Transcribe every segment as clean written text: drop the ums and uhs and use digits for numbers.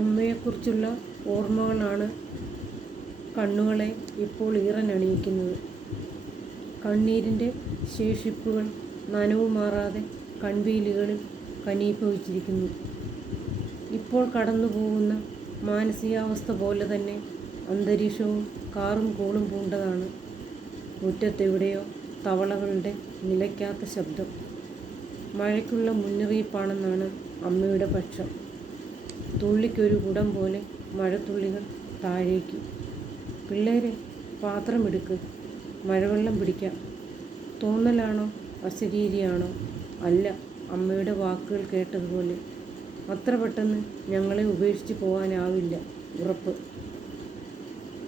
അമ്മയെക്കുറിച്ചുള്ള ഓർമ്മകളാണ് കണ്ണുകളെ ഇപ്പോൾ ഈറനണിയിക്കുന്നത്. കണ്ണീരിൻ്റെ ശേഷിപ്പുകൾ നനവു മാറാതെ കൺപീലികളിൽ ഘനീഭവിച്ചിരിക്കുന്നു. ഇപ്പോൾ കടന്നു പോകുന്ന മാനസികാവസ്ഥ പോലെ തന്നെ അന്തരീക്ഷവും കാറും കോളും പൂണ്ടതാണ്. മുറ്റത്തെവിടെയോ തവളകളുടെ നിലയ്ക്കാത്ത ശബ്ദം. മഴയ്ക്കുള്ള മുന്നറിയിപ്പാണെന്നാണ് അമ്മയുടെ പക്ഷം. തുള്ളിക്കൊരു കുടം പോലെ മഴത്തുള്ളികൾ താഴേക്ക്. പിള്ളേരെ, പാത്രമെടുക്ക്, മഴവെള്ളം പിടിക്കാം. തോന്നലാണോ അശരീരിയാണോ? അല്ല, അമ്മയുടെ വാക്കുകൾ കേട്ടതുപോലെ. അത്ര പെട്ടെന്ന് ഞങ്ങളെ ഉപേക്ഷിച്ച് പോകാനാവില്ല, ഉറപ്പ്.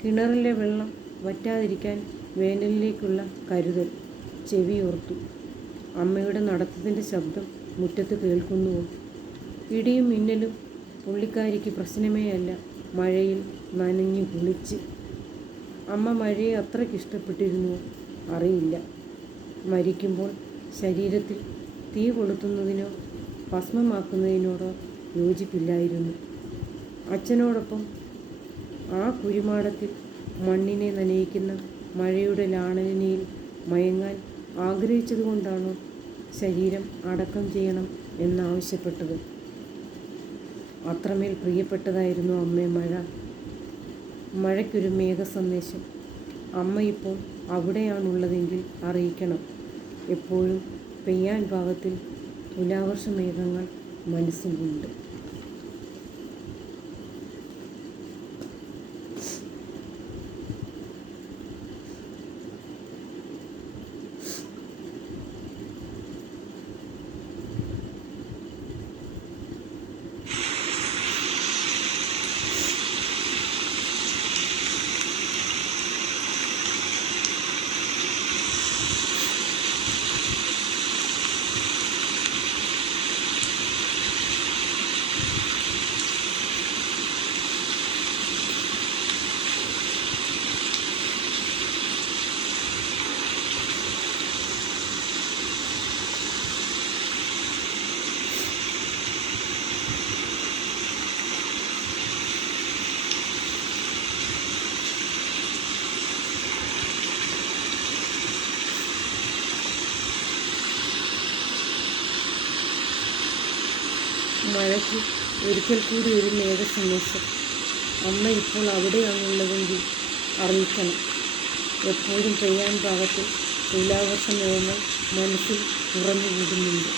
കിണറിലെ വെള്ളം വറ്റാതിരിക്കാൻ വേനലിലേക്കുള്ള കരുതൽ. ചെവിയോർത്തു. അമ്മയുടെ നടത്തത്തിൻ്റെ ശബ്ദം മുറ്റത്ത് കേൾക്കുന്നുവോ? ഇടിയും മിന്നലും പുള്ളിക്കാരിക്ക് പ്രശ്നമേ അല്ല. മഴയിൽ നനഞ്ഞു കുളിച്ച്. അമ്മ മഴയെ അത്രയ്ക്ക് ഇഷ്ടപ്പെട്ടിരുന്നുവോ? അറിയില്ല. മരിക്കുമ്പോൾ ശരീരത്തിൽ തീ കൊളുത്തുന്നതിനോ ഭസ്മമാക്കുന്നതിനോടോ യോജിപ്പില്ലായിരുന്നു. അച്ഛനോടൊപ്പം ആ കുഴിമാടത്തിൽ മണ്ണിനെ നനയിക്കുന്ന മഴയുടെ ലാളനയിൽ മയങ്ങാൻ ആഗ്രഹിച്ചതുകൊണ്ടാണോ ശരീരം അടക്കം ചെയ്യണം എന്നാവശ്യപ്പെട്ടത്? അത്രമേൽ പ്രിയപ്പെട്ടതായിരുന്നു അമ്മേ മഴ. മഴയ്ക്കൊരു മേഘസന്ദേശം. അമ്മ ഇപ്പോൾ അവിടെയാണുള്ളതെങ്കിൽ അറിയിക്കണം. എപ്പോഴും പെയ്യാൻ പാകത്തിൽ തുലാവർഷ മേഘങ്ങൾ മനസ്സിലുണ്ട്. മഴയ്ക്ക് ഒരിക്കൽ കൂടി ഒരു മേഘസന്ദേശം. അമ്മ ഇപ്പോൾ അവിടെയാണുള്ളതെങ്കിൽ അറിയിക്കണം. എപ്പോഴും പെയ്യാൻ പാകത്തിൽ തുലാവർഷ മേഘങ്ങൾ മനസ്സിൽ ഉറഞ്ഞു കൂടുന്നുണ്ട്.